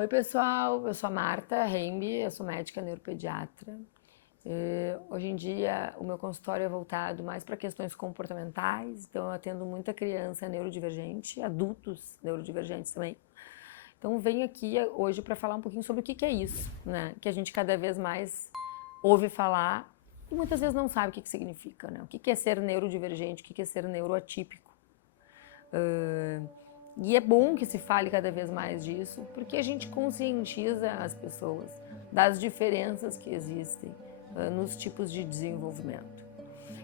Oi, pessoal, eu sou a Marta Rembe, eu sou médica neuropediatra. Hoje em dia, o meu consultório é voltado mais para questões comportamentais, então eu atendo muita criança neurodivergente, adultos neurodivergentes também. Então venho aqui hoje para falar um pouquinho sobre o que é isso, né? Que a gente cada vez mais ouve falar e muitas vezes não sabe o que significa, né? O que é ser neurodivergente, o que é ser neuroatípico. E é bom que se fale cada vez mais disso, porque a gente conscientiza as pessoas das diferenças que existem nos tipos de desenvolvimento.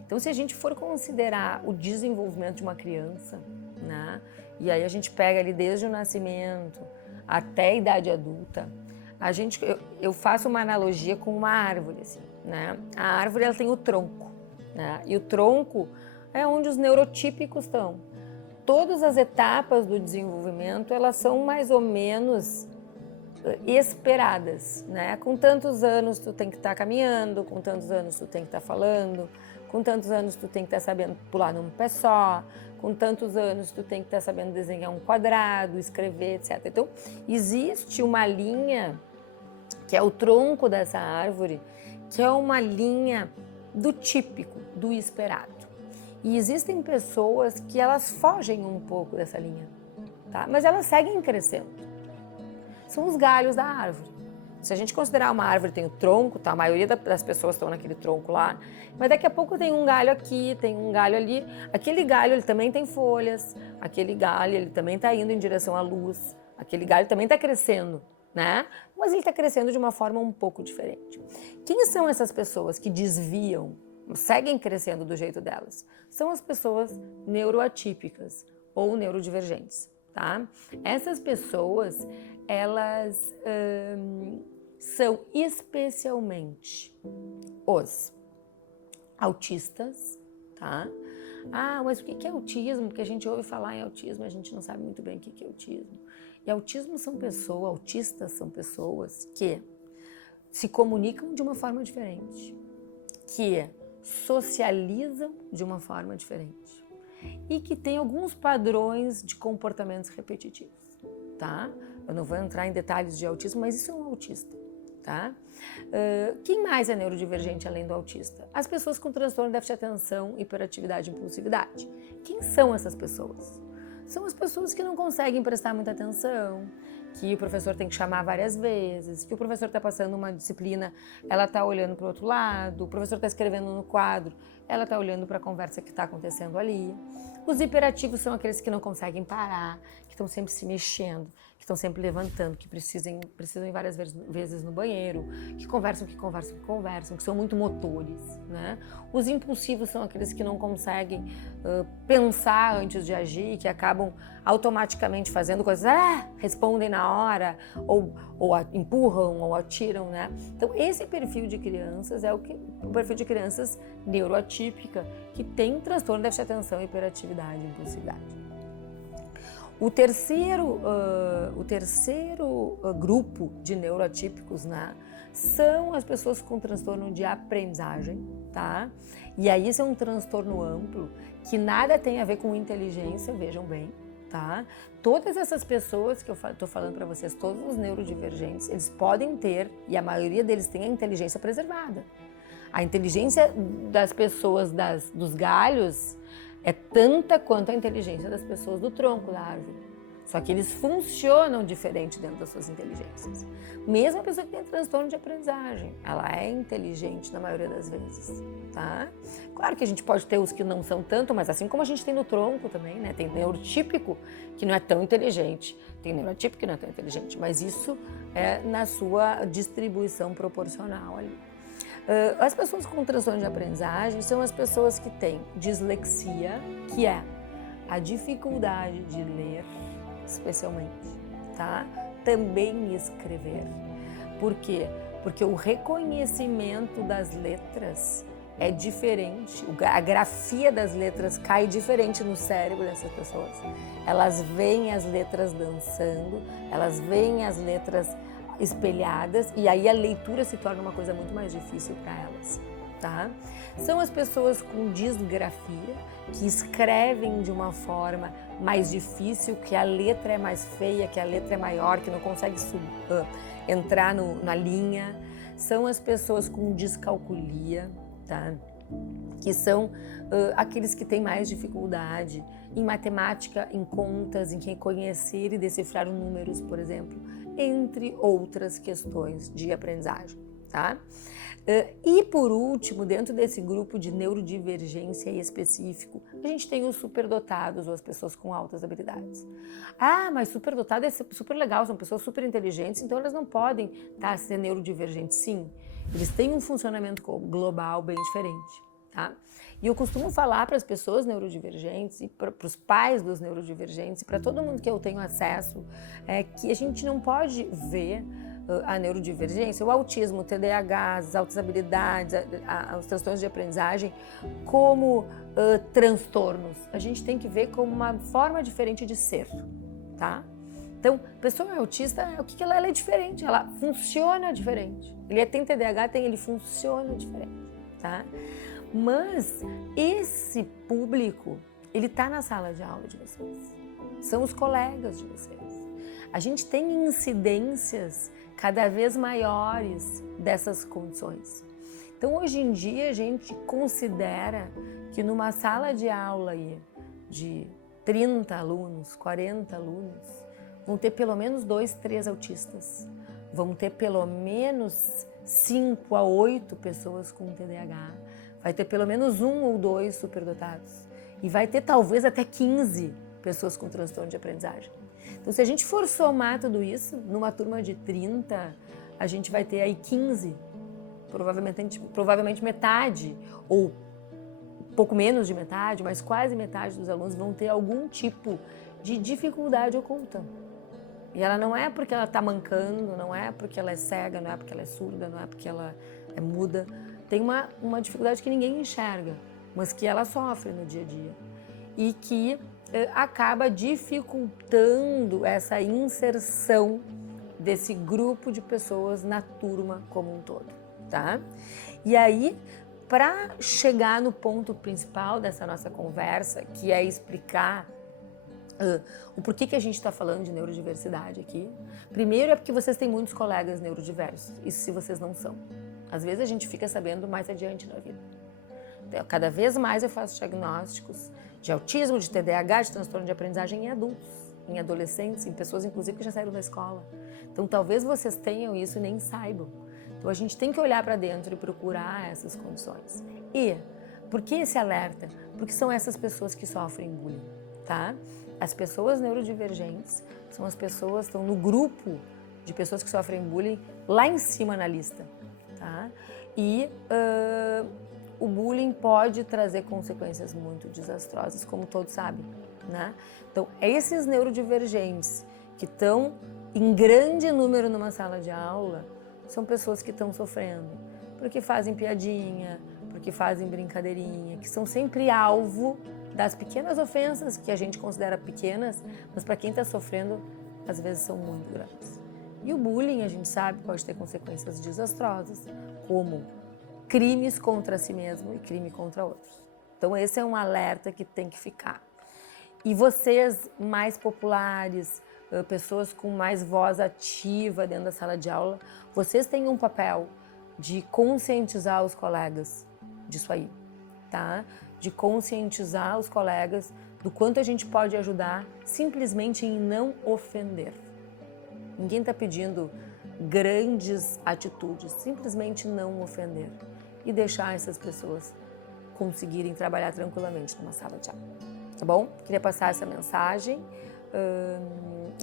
Então, se a gente for considerar o desenvolvimento de uma criança, né, e aí a gente pega ali desde o nascimento até a idade adulta, eu faço uma analogia com uma árvore, assim, né? A árvore ela tem o tronco, né? E o tronco é onde os neurotípicos estão. Todas as etapas do desenvolvimento, elas são mais ou menos esperadas, né? Com tantos anos tu tem que estar caminhando, com tantos anos tu tem que estar falando, com tantos anos tu tem que estar sabendo pular num pé só, com tantos anos tu tem que estar sabendo desenhar um quadrado, escrever, etc. Então, existe uma linha, que é o tronco dessa árvore, que é uma linha do típico, do esperado. E existem pessoas que elas fogem um pouco dessa linha, tá? Mas elas seguem crescendo. São os galhos da árvore. Se a gente considerar uma árvore tem o tronco, tá? A maioria das pessoas estão naquele tronco lá, mas daqui a pouco tem um galho aqui, tem um galho ali. Aquele galho ele também tem folhas, aquele galho ele também está indo em direção à luz, aquele galho também está crescendo, né? Mas ele está crescendo de uma forma um pouco diferente. Quem são essas pessoas que desviam, seguem crescendo do jeito delas? São as pessoas neuroatípicas ou neurodivergentes, tá? Essas pessoas, elas são especialmente os autistas, tá? Ah, mas o que é autismo? Porque a gente ouve falar em autismo, a gente não sabe muito bem o que é autismo. E autistas são pessoas que se comunicam de uma forma diferente, que socializam de uma forma diferente e que tem alguns padrões de comportamentos repetitivos, tá? Eu não vou entrar em detalhes de autismo, mas isso é um autista, tá? Quem mais é neurodivergente além do autista? As pessoas com transtorno de déficit de atenção, hiperatividade e impulsividade. Quem são essas pessoas? São as pessoas que não conseguem prestar muita atenção, que o professor tem que chamar várias vezes, que o professor está passando uma disciplina, ela está olhando para o outro lado, o professor está escrevendo no quadro, ela está olhando para a conversa que está acontecendo ali. Os hiperativos são aqueles que não conseguem parar, que estão sempre se mexendo, que estão sempre levantando, que precisam ir várias vezes no banheiro, que conversam, que são muito motores, né? Os impulsivos são aqueles que não conseguem pensar antes de agir, que acabam automaticamente fazendo coisas, respondem na hora, ou empurram, ou atiram, né? Então, esse perfil de crianças é o perfil de crianças neuroatípica, que tem transtorno de déficit de atenção, hiperatividade e impulsividade. O terceiro grupo de neuroatípicos, né, são as pessoas com transtorno de aprendizagem, tá? E aí esse é um transtorno amplo, que nada tem a ver com inteligência, vejam bem, tá? Todas essas pessoas que eu tô falando para vocês, todos os neurodivergentes, eles podem ter, e a maioria deles tem a inteligência preservada. A inteligência das pessoas dos galhos é tanta quanto a inteligência das pessoas do tronco da árvore. Só que eles funcionam diferente dentro das suas inteligências. Mesmo a pessoa que tem transtorno de aprendizagem, ela é inteligente na maioria das vezes, tá? Claro que a gente pode ter os que não são tanto, mas assim como a gente tem no tronco também, né? Tem neurotípico que não é tão inteligente, tem neurotípico que não é tão inteligente, mas isso é na sua distribuição proporcional ali. As pessoas com transtorno de aprendizagem são as pessoas que têm dislexia, que é a dificuldade de ler, especialmente, tá? Também escrever. Por quê? Porque o reconhecimento das letras é diferente, a grafia das letras cai diferente no cérebro dessas pessoas. Elas veem as letras dançando, elas veem as letras espelhadas, e aí a leitura se torna uma coisa muito mais difícil para elas, tá? São as pessoas com disgrafia, que escrevem de uma forma mais difícil, que a letra é mais feia, que a letra é maior, que não consegue entrar na linha. São as pessoas com descalculia, tá? Que são aqueles que têm mais dificuldade em matemática, em contas, em reconhecer e decifrar números, por exemplo, entre outras questões de aprendizagem, tá? E por último, dentro desse grupo de neurodivergência específico, a gente tem os superdotados ou as pessoas com altas habilidades. Ah, mas superdotado é super legal, são pessoas super inteligentes, então elas não podem ser neurodivergentes. Sim, eles têm um funcionamento global bem diferente, tá? E eu costumo falar para as pessoas neurodivergentes e para os pais dos neurodivergentes, para todo mundo que eu tenho acesso, que a gente não pode ver a neurodivergência, o autismo, o TDAH, as altas habilidades, os transtornos de aprendizagem como transtornos. A gente tem que ver como uma forma diferente de ser, tá? Então, a pessoa autista, o que ela é diferente, ela funciona diferente. Ele tem TDAH, ele funciona diferente, tá? Mas esse público, ele está na sala de aula de vocês. São os colegas de vocês. A gente tem incidências cada vez maiores dessas condições. Então, hoje em dia, a gente considera que numa sala de aula aí, de 30 alunos, 40 alunos, vão ter pelo menos 2, 3 autistas. Vão ter pelo menos 5 a 8 pessoas com TDAH. Vai ter pelo menos 1 ou 2 superdotados. E vai ter talvez até 15 pessoas com transtorno de aprendizagem. Então, se a gente for somar tudo isso, numa turma de 30, a gente vai ter aí 15, provavelmente metade, ou pouco menos de metade, mas quase metade dos alunos vão ter algum tipo de dificuldade oculta. E ela não é porque ela está mancando, não é porque ela é cega, não é porque ela é surda, não é porque ela é muda. Tem uma dificuldade que ninguém enxerga, mas que ela sofre no dia a dia. E que acaba dificultando essa inserção desse grupo de pessoas na turma como um todo, tá? E aí, para chegar no ponto principal dessa nossa conversa, que é explicar o porquê que a gente está falando de neurodiversidade aqui, primeiro é porque vocês têm muitos colegas neurodiversos, isso se vocês não são. Às vezes a gente fica sabendo mais adiante na vida. Então, cada vez mais eu faço diagnósticos de autismo, de TDAH, de transtorno de aprendizagem em adultos, em adolescentes, em pessoas inclusive que já saíram da escola. Então talvez vocês tenham isso e nem saibam. Então a gente tem que olhar para dentro e procurar essas condições. E por que esse alerta? Porque são essas pessoas que sofrem bullying, tá? As pessoas neurodivergentes são as pessoas que estão no grupo de pessoas que sofrem bullying lá em cima na lista, tá? E o bullying pode trazer consequências muito desastrosas, como todos sabem, né? Então, esses neurodivergentes que estão em grande número numa sala de aula são pessoas que estão sofrendo, porque fazem piadinha, porque fazem brincadeirinha, que são sempre alvo das pequenas ofensas que a gente considera pequenas, mas para quem está sofrendo, às vezes são muito grandes. E o bullying, a gente sabe, pode ter consequências desastrosas, como crimes contra si mesmo e crime contra outros. Então esse é um alerta que tem que ficar. E vocês mais populares, pessoas com mais voz ativa dentro da sala de aula, vocês têm um papel de conscientizar os colegas disso aí, tá? De conscientizar os colegas do quanto a gente pode ajudar simplesmente em não ofender. Ninguém está pedindo grandes atitudes, simplesmente não ofender e deixar essas pessoas conseguirem trabalhar tranquilamente numa sala de aula, tá bom? Queria passar essa mensagem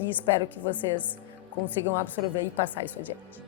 e espero que vocês consigam absorver e passar isso adiante.